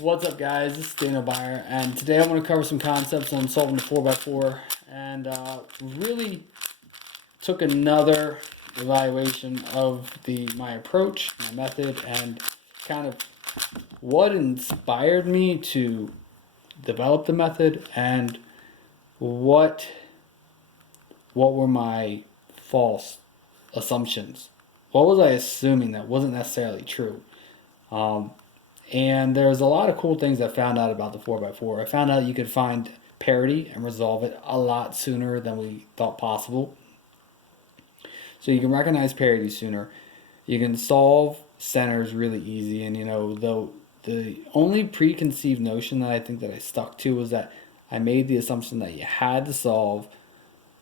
What's up, guys? This is Daniel Byer, and today I'm going to cover some concepts on solving the 4x4, and really took another evaluation of my approach, my method, and kind of what inspired me to develop the method, and what were my false assumptions. What was I assuming that wasn't necessarily true? And there's a lot of cool things I found out about the 4x4. I found out you could find parity and resolve it a lot sooner than we thought possible. So you can recognize parity sooner. You can solve centers really easy. And the only preconceived notion that I think that I stuck to was that I made the assumption that you had to solve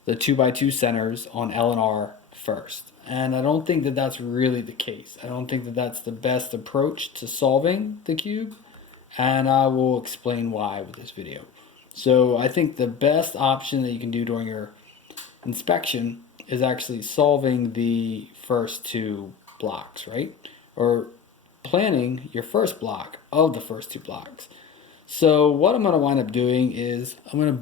the 2x2 centers on L and R first. And I don't think that that's really the case. I don't think that that's the best approach to solving the cube, and I will explain why with this video. So I think the best option that you can do during your inspection is actually solving the first two blocks, right? Or planning your first block of the first two blocks. So what I'm going to wind up doing is I'm going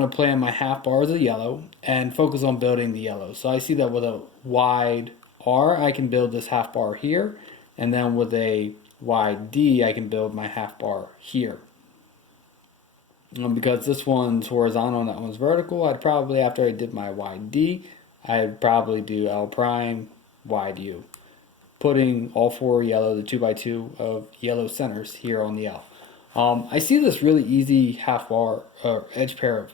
to plan my half bars of yellow and focus on building the yellow. So I see that with a wide R, I can build this half bar here. And then with a wide D, I can build my half bar here. Because this one's horizontal and that one's vertical, I'd probably, after I did my wide D, I'd probably do L prime, wide U. Putting all four yellow, the 2x2 of yellow centers here on the L. I see this really easy half bar or edge pair of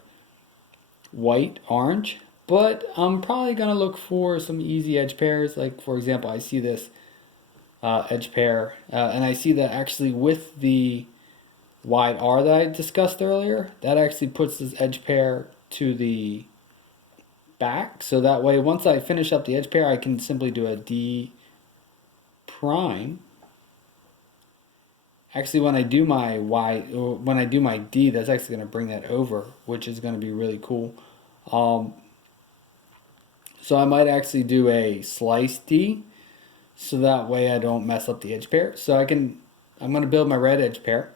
white, orange, but I'm probably going to look for some easy edge pairs. Like, for example, I see this edge pair, and I see that actually with the wide R that I discussed earlier, that actually puts this edge pair to the back. So that way, once I finish up the edge pair, I can simply do a D prime. Actually, when I do my Y, or when I do my D, that's actually going to bring that over, which is going to be really cool. So I might actually do a slice D, so that way I don't mess up the edge pair. So I'm going to build my red edge pair,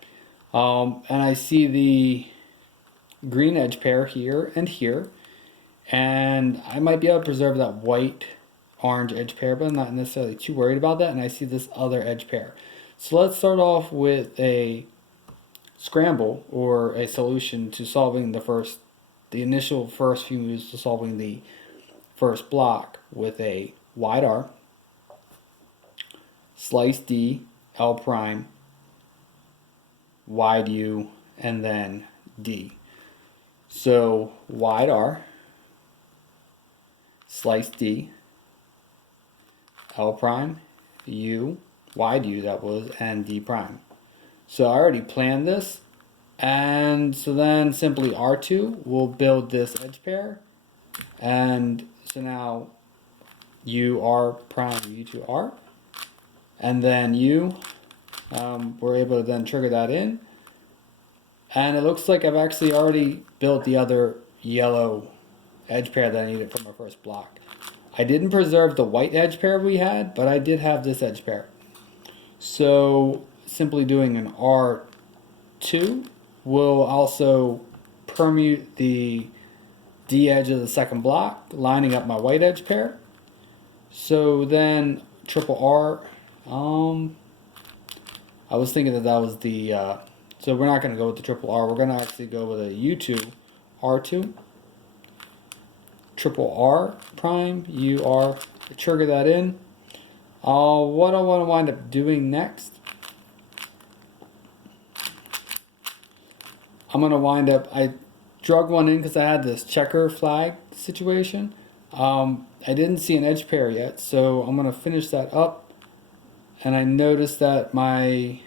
and I see the green edge pair here and here, and I might be able to preserve that white orange edge pair, but I'm not necessarily too worried about that. And I see this other edge pair. So let's start off with a scramble or a solution to solving the initial first few moves to solving the first block with a wide R, slice D, L prime, wide U, and then D. So wide R, slice D, L prime, U, wide U that was, and D prime. So I already planned this, and so then simply R2 will build this edge pair, and so now U R prime U2 R, and then U, we're able to then trigger that in, and it looks like I've actually already built the other yellow edge pair that I needed for my first block. I didn't preserve the white edge pair we had, but I did have this edge pair. So simply doing an R2 will also permute the D edge of the second block, lining up my white edge pair. So then triple R, I was thinking that was the, so we're not going to go with the triple R, we're going to actually go with a U2, R2, triple R prime, UR, trigger that in. What I want to wind up doing next, I'm going to wind up, I drug one in because I had this checker flag situation. I didn't see an edge pair yet, so I'm going to finish that up. And I noticed that my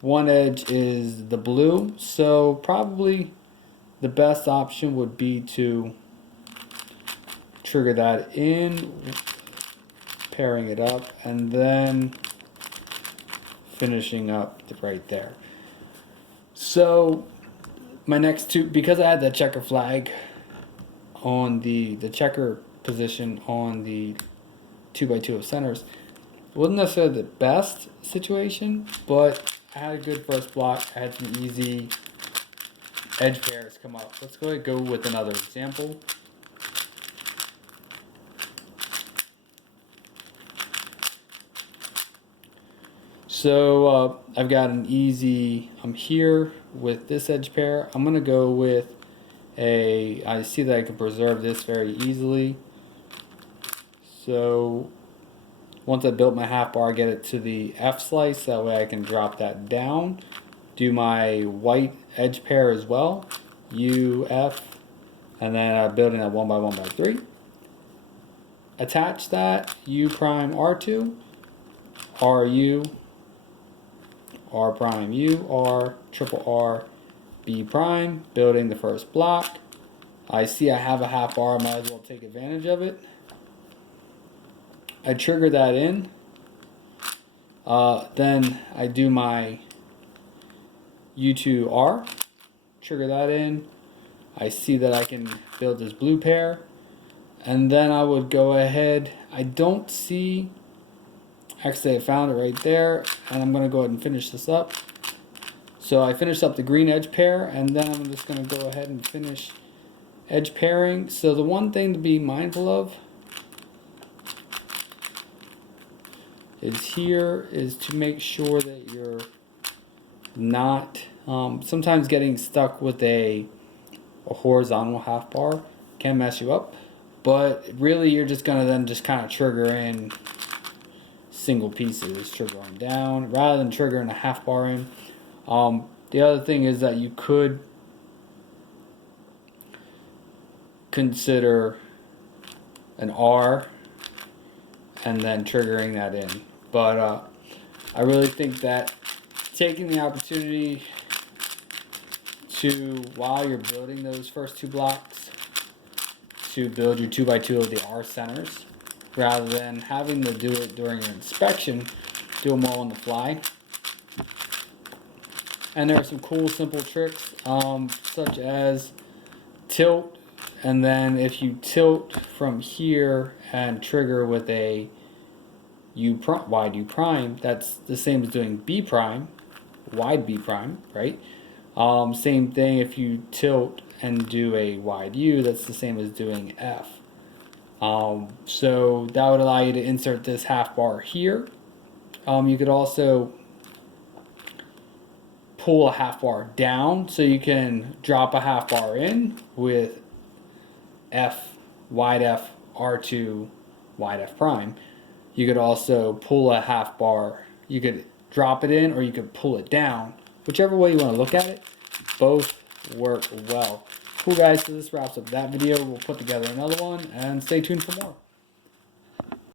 one edge is the blue, so probably the best option would be to trigger that in, pairing it up, and then finishing up right there. So my next two, because I had that checker flag on the checker position on the 2x2 of centers, Wasn't necessarily the best situation, but I had a good first block. I had some easy edge pairs come up. Let's go ahead and go with another example. So I've got an easy, I'm here with this edge pair. I'm going to go with I see that I can preserve this very easily. So once I built my half bar, I get it to the F slice. That way I can drop that down. Do my white edge pair as well. U, F, and then I'm building that 1 by 1 by 3. Attach that U prime R2, RU, R prime U, R, triple R, B prime, building the first block. I see I have a half bar, I might as well take advantage of it. I trigger that in. Then I do my U2R, trigger that in. I see that I can build this blue pair. And then I would go ahead, I don't see, actually I found it right there, and I'm going to go ahead and finish this up. So I finished up the green edge pair, and then I'm just going to go ahead and finish edge pairing. So the one thing to be mindful of is to make sure that you're not sometimes getting stuck with a horizontal half bar can mess you up, but really you're just gonna then just kind of trigger in single pieces, trigger them down rather than triggering a half bar in. The other thing is that you could consider an R and then triggering that in, but I really think that taking the opportunity to, while you're building those first two blocks, to build your 2 by 2 of the R centers, rather than having to do it during your inspection, do them all on the fly. And there are some cool simple tricks, such as tilt, and then if you tilt from here and trigger with a wide U prime, that's the same as doing B prime, wide B prime, right? Same thing if you tilt and do a wide U, that's the same as doing F. So that would allow you to insert this half bar here. You could also pull a half bar down, so you can drop a half bar in with F, wide F, R2, wide F prime. You could also pull a half bar, you could drop it in or you could pull it down. Whichever way you want to look at it, both work well. Cool guys, so this wraps up that video. We'll put together another one and stay tuned for more.